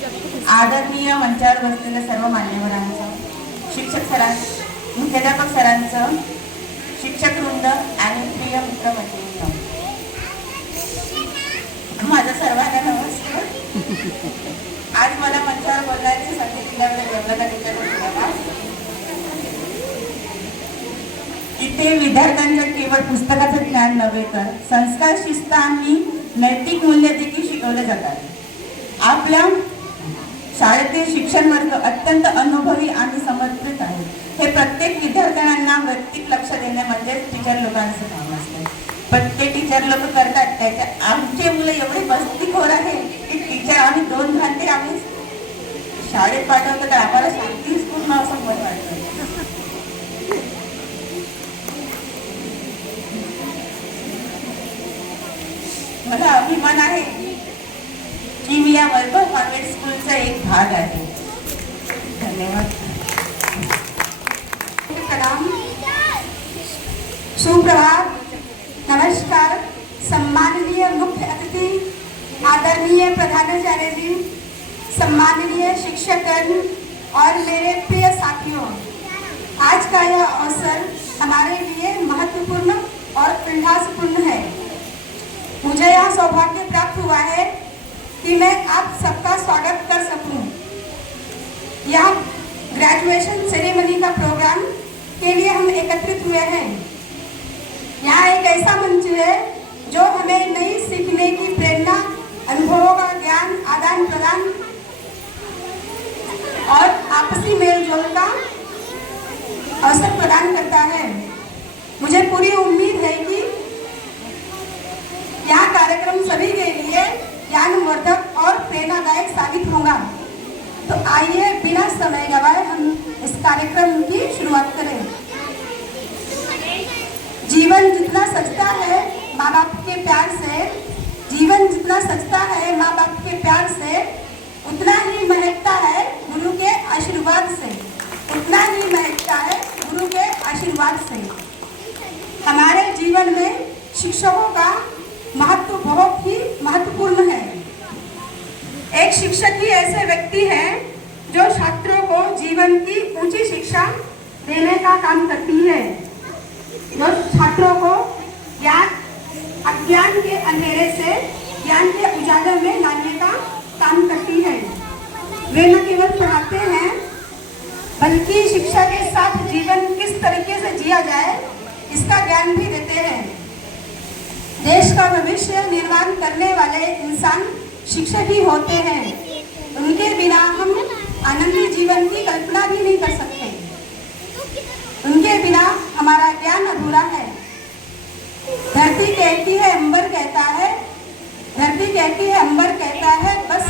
आदरणीय मंचावर बसलेल्या सर्व मान्यवरांचं, शिक्षक सरां, मुख्याध्यापक सरांचं, शिक्षक वृंद आणि प्रिय मित्रमैत्रिणींनो, माझा सर्वांना नमस्कार. आज मला मंचावर बोलण्याची संधी दिल्याबद्दल देवला धन्यवाद. इथे विद्यार्थ्यांचं केवळ पुस्तकाचं ज्ञान नव्हे तर संस्कार, शिस्त आणि नैतिक मूल्य देखील शिकवले जातात. आपल्या शाळेतील शिक्षण वर्ग अत्यंत अनुभवी आणि समर्पित आहे. हे प्रत्येक विद्यार्थ्यांना वैयक्तिक लक्ष देणे म्हणजेच टीचर लोकांचं काम असतं. प्रत्येक टीचर लोक करतात त्याच्या. आमचे मुलं एवढे मस्तीखोर आहे की टीचर आम्ही 2 घंटे आम्ही शाळेत पाठवतो तर आम्हाला शांतीच पूर्ण असं मन वाटतं. मला अभिमान आहे की मी या वैभव कॉन्व्हेंट स्कूलचा एक भाग आहे. धन्यवाद. प्रणाम, सुप्रभात, नमस्कार. सम्माननीय मुख्य अतिथि, आदरणीय प्रधानाचार्य जी, सम्माननीय शिक्षकगण और मेरे प्रिय साथियों, आज का यह अवसर हमारे लिए महत्वपूर्ण और उल्लासपूर्ण है. मुझे यह सौभाग्य प्राप्त हुआ है कि मैं आप सबका स्वागत कर सकूं. यह ग्रेजुएशन सेरेमनी का प्रोग्राम के लिए हम एकत्रित हुए हैं. यहाँ एक ऐसा मंच है जो हमें नई सीखने की प्रेरणा, अनुभवों का ज्ञान आदान प्रदान और आपसी मेलजोल का अवसर प्रदान करता है. मुझे पूरी उम्मीद है कि यह कार्यक्रम सभी के लिए ज्ञानवर्धक और प्रेरणादायक साबित होगा. तो आइए बिना समय गवाए हम इस कार्यक्रम की शुरुआत करें. जीवन जितना सजता है माँ बाप के प्यार से, जीवन जितना सजता है माँ बाप के प्यार से, उतना ही महकता है गुरु के आशीर्वाद से, उतना ही महकता है गुरु के आशीर्वाद से. हमारे जीवन में शिक्षकों का महत्व बहुत ही महत्वपूर्ण है. एक शिक्षक ही ऐसे व्यक्ति हैं जो छात्रों को जीवन की ऊंची शिक्षा देने का काम करती है, जो छात्रों को अज्ञान के अंधेरे से ज्ञान के उजाले में लाने का काम करती है. वे न केवल पढ़ाते हैं बल्कि शिक्षा के साथ जीवन किस तरीके से जिया जाए इसका ज्ञान भी देते हैं. देश का भविष्य निर्माण करने वाले इंसान शिक्षक ही होते हैं. उनके बिना हम आनंदी जीवन की कल्पना भी नहीं कर सकते. उनके बिना हमारा ज्ञान अधूरा है. धरती कहती है, अंबर कहता है, धरती कहती है, अंबर कहता है, बस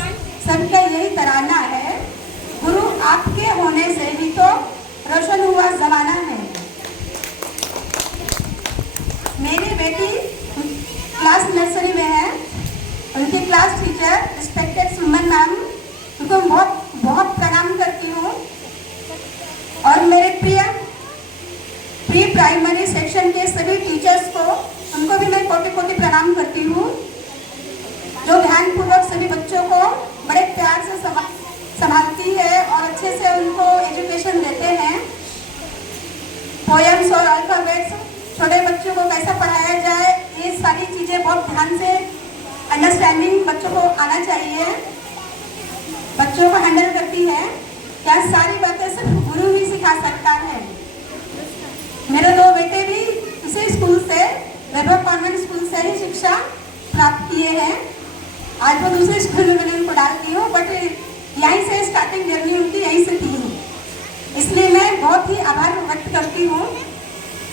सबका यही तराना है. गुरु आपके होने से ही तो रोशन हुआ जमाना है. मेरी बेटी क्लास नर्सरी में है. उनकी क्लास टीचर रिस्पेक्टेड सुमन मैम, उनको बहुत बहुत प्रणाम करती हूँ. और मेरे प्री प्राइमरी सेक्शन के सभी टीचर्स को, उनको भी मैं कोटि कोटि प्रणाम करती हूँ, जो ध्यानपूर्वक सभी बच्चों को बड़े प्यार से संभालती है और अच्छे से उनको एजुकेशन देते हैं. पोएम्स और अल्फाबेट्स, छोटे बच्चों को कैसा पढ़ाया जाए, ये सारी चीज़ें बहुत ध्यान से अंडरस्टैंडिंग बच्चों को आना चाहिए. बच्चों को हैंडल करती है. क्या सारी बातें सिर्फ गुरु ही सिखा सकता है. मेरे 2 बेटे भी उसी स्कूल से, वैभव कॉन्वेंट स्कूल से ही शिक्षा प्राप्त किए हैं. आज वो दूसरे स्कूल में मैंने उनको डाल दी हूँ, बट यहीं से स्टार्टिंग जर्नी उनकी यहीं से थी. इसलिए मैं बहुत ही आभार व्यक्त करती हूँ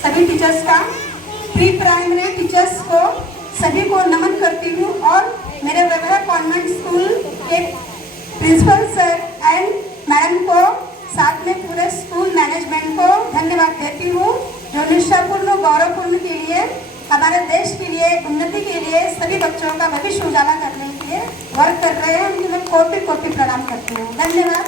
सभी टीचर्स का. प्री प्राइमरी टीचर्स को सभी को नमन करती हूँ और मेरे वैभव कॉन्वेंट स्कूल के प्रिंसिपल सर एंड मैडम को, साथ में पूरे स्कूल मैनेजमेंट को धन्यवाद देती हूँ, जो निष्ठापूर्ण गौरवपूर्ण के लिए, हमारे देश के लिए, उन्नति के लिए, सभी बच्चों का भविष्य उजाला करने के लिए वर्क कर रहे हैं. उनके मैं कोटि कोटि प्रणाम करती हूँ. धन्यवाद.